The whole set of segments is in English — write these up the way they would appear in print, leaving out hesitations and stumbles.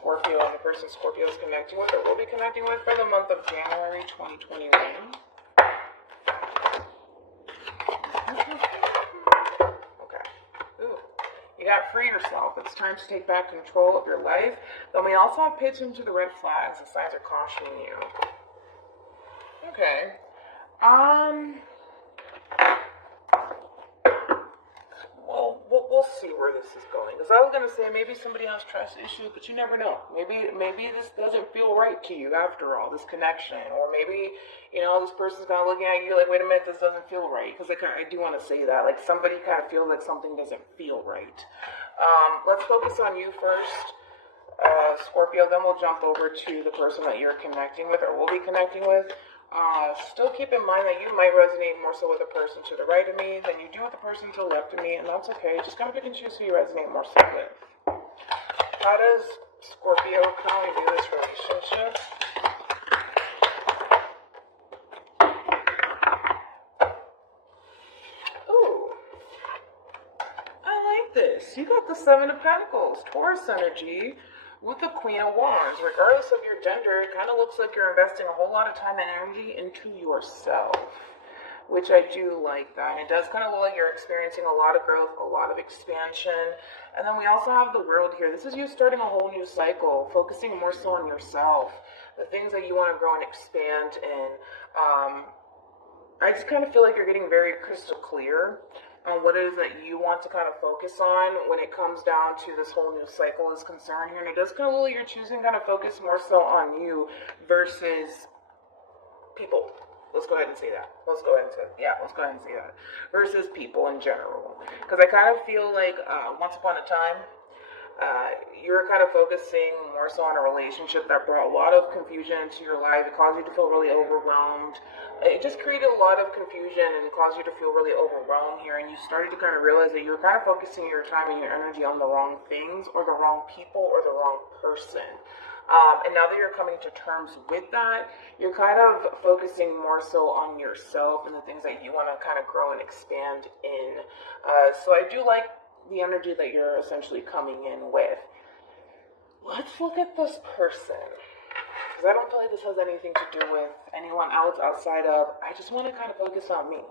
Scorpio and the person Scorpio is connecting with or will be connecting with for the month of January 2021. Okay. Ooh. You got free yourself. It's time to take back control of your life. Then we also have pay attention to the red flags. The signs are cautioning you. Okay. Well, we'll see where this is going. Because I was going to say maybe somebody has trust issues, but you never know. Maybe this doesn't feel right to you after all, this connection. Or maybe, this person's kind of looking at you like, wait a minute, this doesn't feel right. Because I do want to say that. Like, somebody kind of feels like something doesn't feel right. Let's focus on you first, Scorpio. Then we'll jump over to the person that you're connecting with or will be connecting with. Still keep in mind that you might resonate more so with the person to the right of me than you do with the person to the left of me, and that's okay. Just kind of pick and choose who you resonate more so with. How does Scorpio currently view this relationship? Ooh, I like this. You got the Seven of Pentacles, Taurus energy, with the Queen of Wands. Regardless of your gender, it kind of looks like you're investing a whole lot of time and energy into yourself, which I do like that. It does kind of look like you're experiencing a lot of growth, a lot of expansion. And then we also have the World here. This is you starting a whole new cycle, focusing more so on yourself, the things that you want to grow and expand in. I just kind of feel like you're getting very crystal clear on what it is that you want to kind of focus on when it comes down to this whole new cycle is concerned here. And it does kind of look like you're choosing kind of focus more so on you versus people. Let's go ahead and say that. Let's go ahead and say that. Versus people in general. Because I kind of feel like once upon a time, you're kind of focusing more so on a relationship that brought a lot of confusion into your life. It caused you to feel really overwhelmed. It just created a lot of confusion and caused you to feel really overwhelmed here. And you started to kind of realize that you were kind of focusing your time and your energy on the wrong things or the wrong people or the wrong person. And now that you're coming to terms with that, you're kind of focusing more so on yourself and the things that you want to kind of grow and expand in. So I do like the energy that you're essentially coming in with. Let's look at this person. Because I don't feel like this has anything to do with anyone else outside of, I just want to kind of focus on me,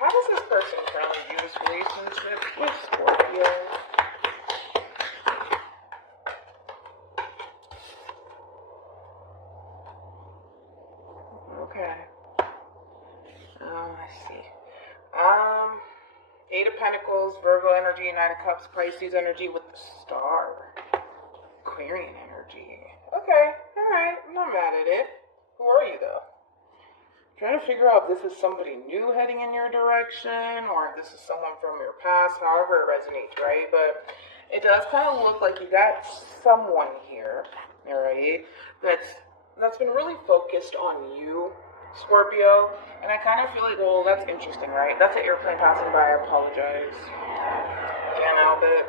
How does this person currently view this relationship with Scorpio? Okay. Let's see. Eight of Pentacles, Virgo energy, Nine of Cups, Pisces energy with the Star. Aquarian energy. Okay, alright, I'm not mad at it. Who are you though? Trying to figure out if this is somebody new heading in your direction or if this is someone from your past, however it resonates, right? But it does kind of look like you got someone here, alright, that's been really focused on you, Scorpio, and I kind of feel like, well, that's interesting, right? That's an airplane passing by, I apologize. Can't help it.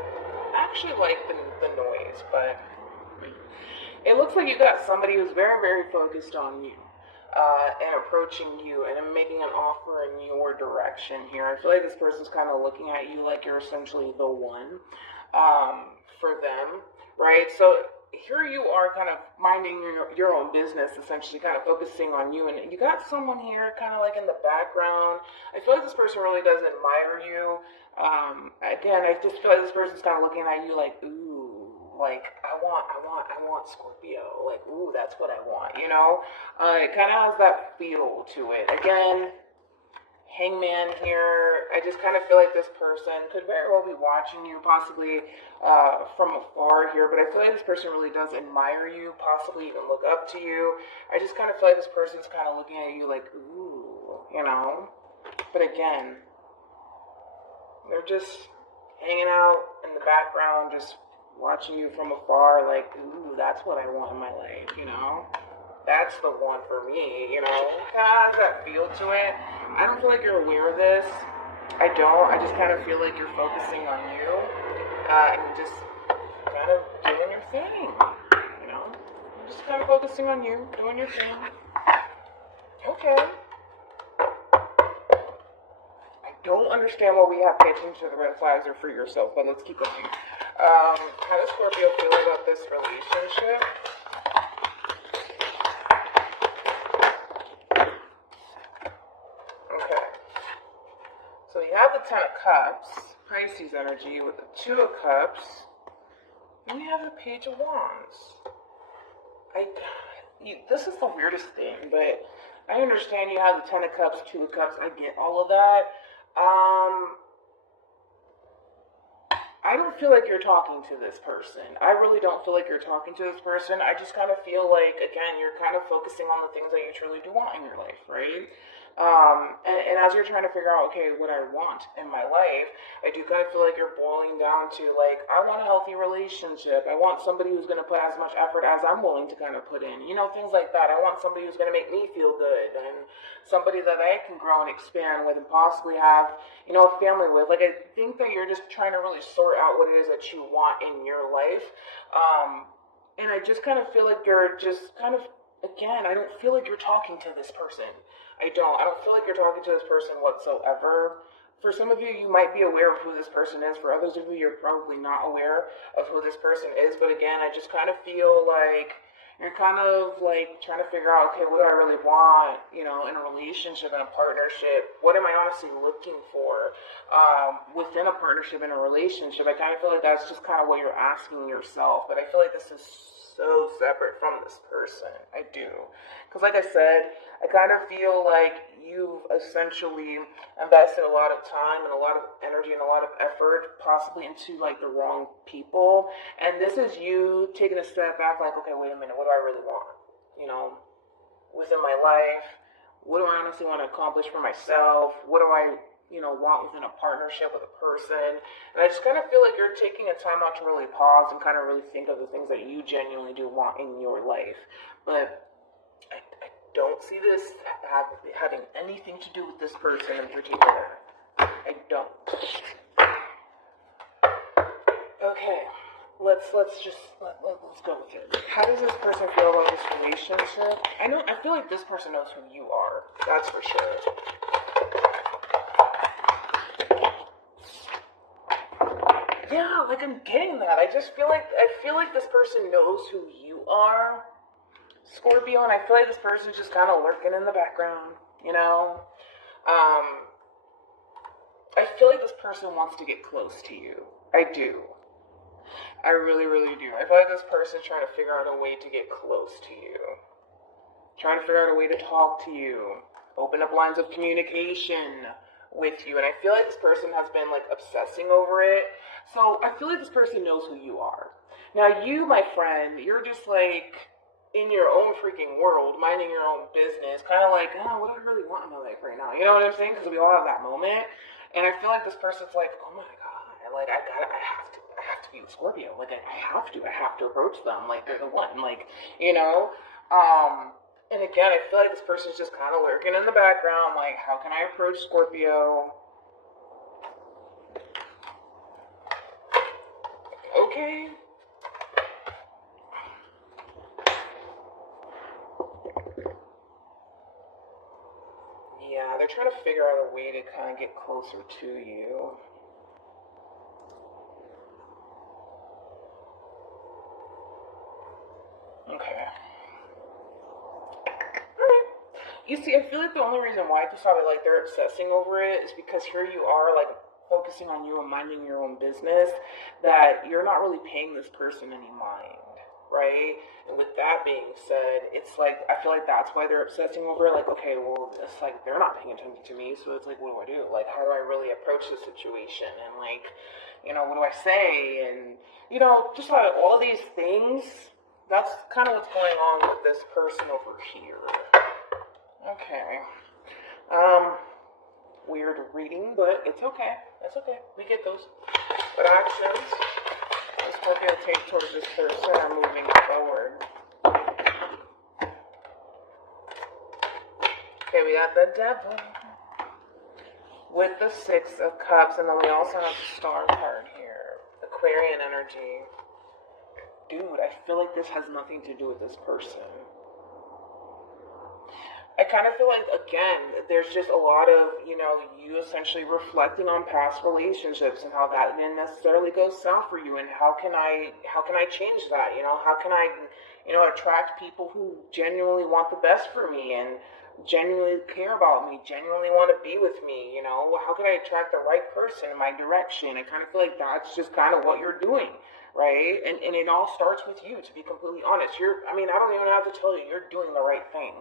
I actually like the noise, but it looks like you got somebody who's very, very focused on you and approaching you and making an offer in your direction here. I feel like this person's kind of looking at you like you're essentially the one for them, right? So here you are kind of minding your own business, essentially kind of focusing on you. And you got someone here kind of like in the background. I feel like this person really does admire you. Again, I just feel like this person's kind of looking at you like, ooh, like, I want Scorpio. Like, ooh, that's what I want, It kind of has that feel to it. Again, Hangman here, I just kind of feel like this person could very well be watching you, possibly from afar here, but I feel like this person really does admire you, possibly even look up to you. I just kind of feel like this person's kind of looking at you like, ooh, But again, they're just hanging out in the background, just watching you from afar, like, ooh, that's what I want in my life, That's the one for me, Kind of has that feel to it. I don't feel like you're aware of this. I don't. I just kind of feel like you're focusing on you and just kind of doing your thing, Just kind of focusing on you, doing your thing. Okay. I don't understand why we have to pay attention to the red flags or for yourself, but let's keep going. How does Scorpio feel about this relationship? Okay. So you have the Ten of Cups, Pisces energy, with the Two of Cups, and we have the Page of Wands. This is the weirdest thing, but I understand you have the Ten of Cups, Two of Cups. I get all of that. I don't feel like you're talking to this person. I really don't feel like you're talking to this person. I just kind of feel like, again, you're kind of focusing on the things that you truly do want in your life, right? And as you're trying to figure out, okay, what I want in my life, I do kind of feel like you're boiling down to, like, I want a healthy relationship. I want somebody who's going to put as much effort as I'm willing to kind of put in. You know, things like that. I want somebody who's going to make me feel good and somebody that I can grow and expand with and possibly have, you know, a family with. Like, I think that you're just trying to really sort out what it is that you want in your life. And I just kind of feel like you're just kind of, again, I don't feel like you're talking to this person. I don't feel like you're talking to this person whatsoever. For some of you, you might be aware of who this person is. For others of you, you're probably not aware of who this person is. But again, I just kind of feel like you're kind of like trying to figure out, okay, what do I really want, you know, in a relationship, in a partnership? What am I honestly looking for within a partnership, in a relationship? I kind of feel like that's just kind of what you're asking yourself. But I feel like this is so separate from this person. I do. Because like I said, I kind of feel like you've essentially invested a lot of time and a lot of energy and a lot of effort possibly into like the wrong people. And this is you taking a step back like, okay, wait a minute, what do I really want? You know, within my life, what do I honestly want to accomplish for myself? What do I, you know, want within a partnership with a person? And I just kind of feel like you're taking a time out to really pause and kind of really think of the things that you genuinely do want in your life. But I don't see this having anything to do with this person in particular. I don't. Okay, let's go with it. How does this person feel about this relationship? I feel like this person knows who you are. That's for sure. Yeah, like I'm getting that. I feel like this person knows who you are, Scorpio, and I feel like this person's just kind of lurking in the background, you know? I feel like this person wants to get close to you. I do. I really, really do. I feel like this person's trying to figure out a way to get close to you. Trying to figure out a way to talk to you. Open up lines of communication with you. And I feel like this person has been like obsessing over it. So I feel like this person knows who you are. Now you, my friend, you're just like in your own freaking world, minding your own business, kind of like, oh, what do I really want in my life right now? You know what I'm saying? Because we all have that moment. And I feel like this person's like, oh my God, like I have to be with Scorpio. Like I have to approach them. Like they're the one. Like, you know. And again, I feel like this person's just kind of lurking in the background. Like, how can I approach Scorpio? Okay. Yeah, they're trying to figure out a way to kind of get closer to you. Okay. Alright. You see, I feel like the only reason why I just thought like they're obsessing over it is because here you are like focusing on you and minding your own business, that you're not really paying this person any mind, right? And with that being said, it's like, I feel like that's why they're obsessing over it. Like, okay, well, it's like they're not paying attention to me, so it's like, what do I do? Like, how do I really approach the situation? And like, you know, what do I say? And, you know, just like all these things, that's kind of what's going on with this person over here. Okay. Weird reading, but it's okay. It's okay. We get those. What actions does Scorpio take towards this person moving forward? Okay, we got the Devil with the Six of Cups, and then we also have the Star card here. Aquarian energy. Dude, I feel like this has nothing to do with this person. I kind of feel like, again, there's just a lot of, you essentially reflecting on past relationships and how that didn't necessarily go south for you, and how can I change that? How can I, attract people who genuinely want the best for me and genuinely care about me, genuinely want to be with me, How can I attract the right person in my direction? I kind of feel like that's just kind of what you're doing, right? And it all starts with you, to be completely honest. I don't even have to tell you, you're doing the right thing.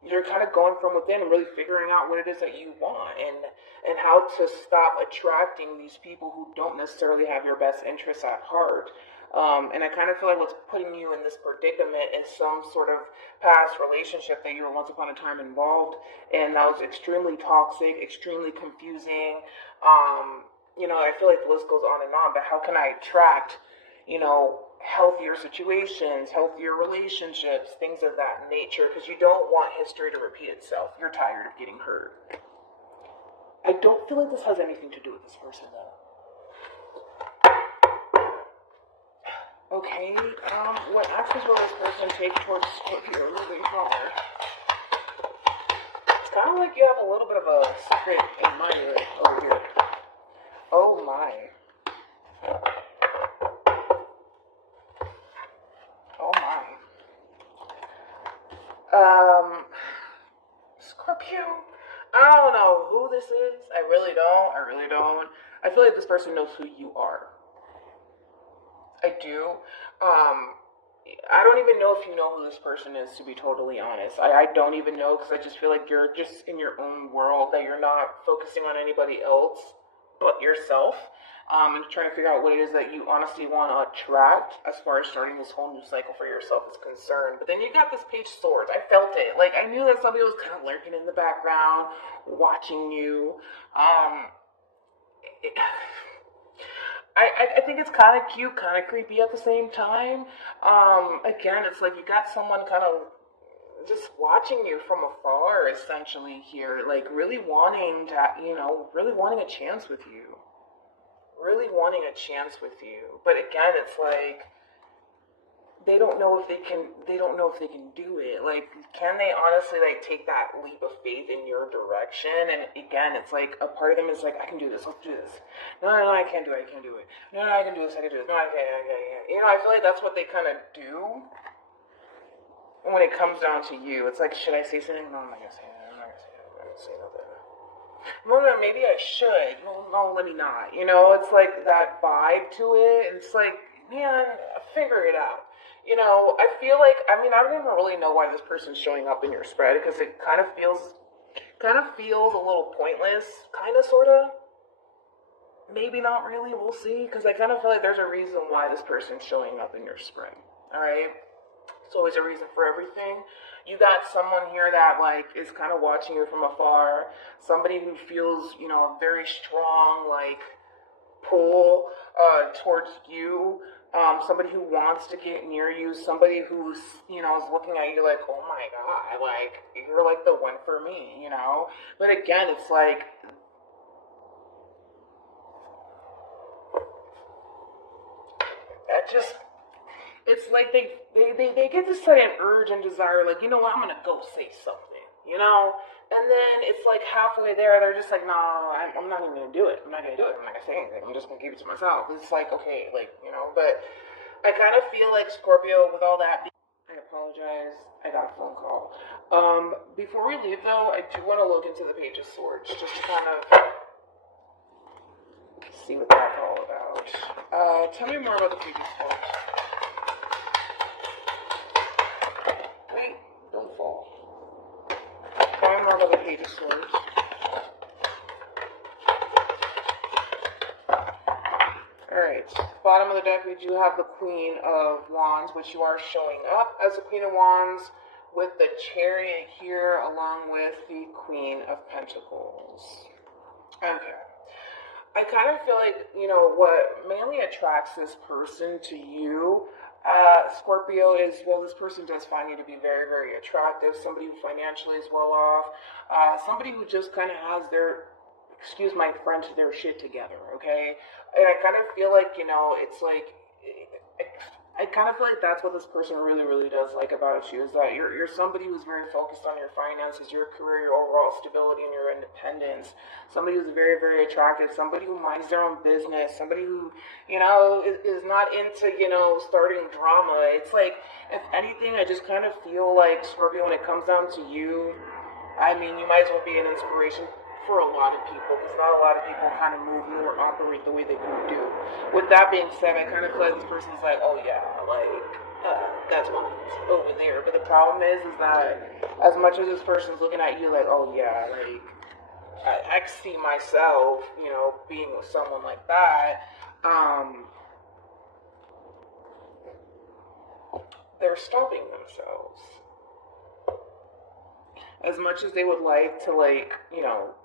You're kind of going from within and really figuring out what it is that you want, and how to stop attracting these people who don't necessarily have your best interests at heart. And I kind of feel like what's putting you in this predicament is some sort of past relationship that you were once upon a time involved in that was extremely toxic, extremely confusing. I feel like the list goes on and on, but how can I attract, healthier situations, healthier relationships, things of that nature, because you don't want history to repeat itself. You're tired of getting hurt. I don't feel like this has anything to do with this person, though. Okay, what actions will this person take towards Scorpio moving forward? It's kind of like you have a little bit of a secret admirer over here. Oh my. Oh my. Scorpio. I don't know who this is. I really don't. I feel like this person knows who you are. I do. I don't even know if you know who this person is, to be totally honest. I don't even know, because I just feel like you're just in your own world, that you're not focusing on anybody else but yourself, and trying to figure out what it is that you honestly want to attract as far as starting this whole new cycle for yourself is concerned. But then you got this Page of Swords. I felt it. Like, I knew that somebody was kind of lurking in the background, watching you. I think it's kind of cute, kind of creepy at the same time. Again, it's like you got someone kind of just watching you from afar, essentially, here, like really wanting to, really wanting a chance with you. But again, it's like, they don't know if they can do it. Like, can they honestly, like, take that leap of faith in your direction? And again, it's like, a part of them is like, I can do this, let's do this. No, I can't do it. No, I can do this. No, I can't. I feel like that's what they kind of do. When it comes down to you, it's like, should I say something? No, I'm not gonna say it. I'm not gonna say nothing. No, maybe I should. No, let me not. It's like that vibe to it. And it's like, man, figure it out. I feel like, I don't even really know why this person's showing up in your spread, because it kind of feels a little pointless, kind of, sort of. Maybe not really, we'll see, because I kind of feel like there's a reason why this person's showing up in your spread, alright? There's always a reason for everything. You got someone here that, like, is kind of watching you from afar, somebody who feels, a very strong, like, pull towards you, somebody who wants to get near you, somebody who's, is looking at you like, oh my god, like, you're like the one for me, But again, it's like, it's like they get this sudden urge and desire, like, you know what, I'm gonna go say something, And then it's like halfway there, they're just like, no, I'm not even gonna do it. I'm not gonna say anything. I'm just gonna keep it to myself. It's like, okay, like, but I kind of feel like, Scorpio, with all that, I apologize, I got a phone call. Before we leave, though, I do want to look into the Page of Swords, just to kind of see what that's all about. Tell me more about the Page of Swords. Wait, don't fall. Tell me more about the Page of Swords. Alright, bottom of the deck, we do have the Queen of Wands, which you are showing up as the Queen of Wands, with the Chariot here, along with the Queen of Pentacles. Okay. I kind of feel like, what mainly attracts this person to you, Scorpio, is, well, this person does find you to be very, very attractive, somebody who financially is well off, somebody who just kind of has their, excuse my French, their shit together, okay? And I kind of feel like, it's like, I kind of feel like that's what this person really, really does like about you, is that you're somebody who's very focused on your finances, your career, your overall stability, and your independence. Somebody who's very, very attractive, somebody who minds their own business, somebody who, is not into, starting drama. It's like, if anything, I just kind of feel like, Scorpio, when it comes down to you, I mean, you might as well be an inspiration for a lot of people, because not a lot of people kind of move or operate the way that you do. With that being said, I kind of feel like this person's like, oh yeah, that's mine over there. But the problem is that as much as this person's looking at you like, oh yeah, I see myself, being with someone like that, they're stopping themselves. As much as they would like to,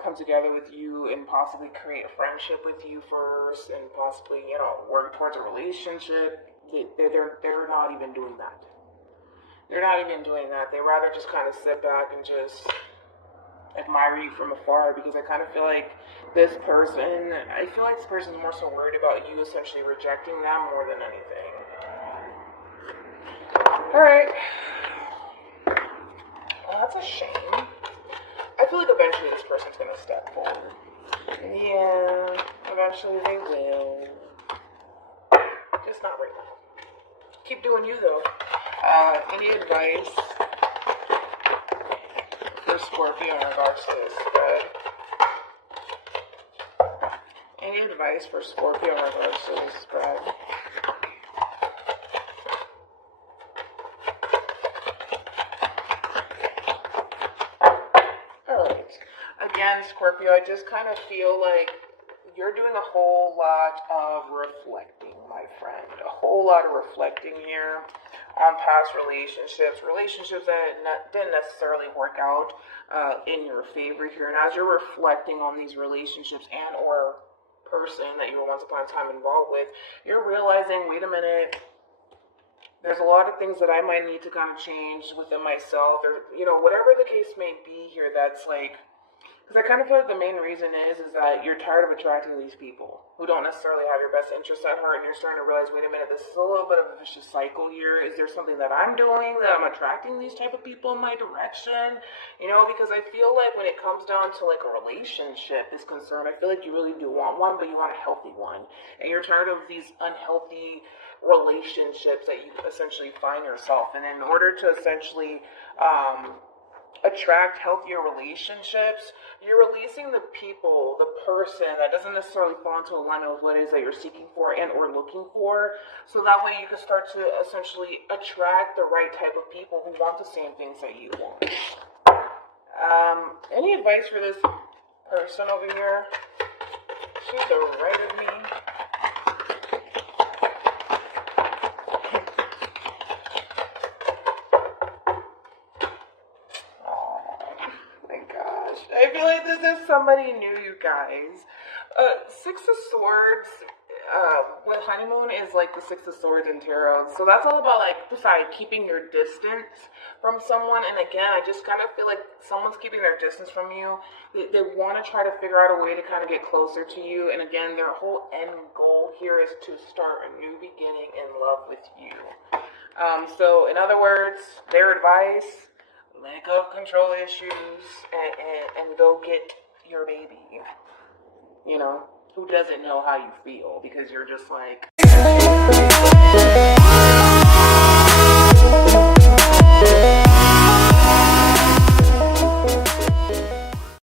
come together with you and possibly create a friendship with you first and possibly, work towards a relationship, they're not even doing that. They're not even doing that. They rather just kind of sit back and just admire you from afar, because I kind of feel like this person is more so worried about you essentially rejecting them more than anything. Alright. Well, that's a shame. I feel like eventually this person's going to step forward. Yeah, eventually they will. Just not right now. Keep doing you, though. Any advice for Scorpio in regards to this spread? Any advice for Scorpio in regards to this spread? Again, Scorpio, I just kind of feel like you're doing a whole lot of reflecting, my friend. A whole lot of reflecting here on past relationships that didn't necessarily work out in your favor here. And as you're reflecting on these relationships and or person that you were once upon a time involved with, you're realizing, wait a minute, there's a lot of things that I might need to kind of change within myself, or, whatever the case may be here. That's like, because I kind of feel like the main reason is that you're tired of attracting these people who don't necessarily have your best interests at heart, and you're starting to realize, wait a minute, this is a little bit of a vicious cycle here. Is there something that I'm doing that I'm attracting these type of people in my direction? Because I feel like when it comes down to like a relationship is concerned, I feel like you really do want one, but you want a healthy one. And you're tired of these unhealthy relationships that you essentially find yourself in. In order to essentially attract healthier relationships, you're releasing the people, the person that doesn't necessarily fall into alignment with what it is that you're seeking for and or looking for, so that way you can start to essentially attract the right type of people who want the same things that you want. Any advice for this person over here? To the right of me. I feel like this is somebody new, you guys. Six of Swords with honeymoon is like the Six of Swords in tarot. So that's all about, besides keeping your distance from someone. And again, I just kind of feel like someone's keeping their distance from you. They want to try to figure out a way to kind of get closer to you. And again, their whole end goal here is to start a new beginning in love with you. So in other words, their advice: let go of control issues and go get your baby. Who doesn't know how you feel, because you're just like...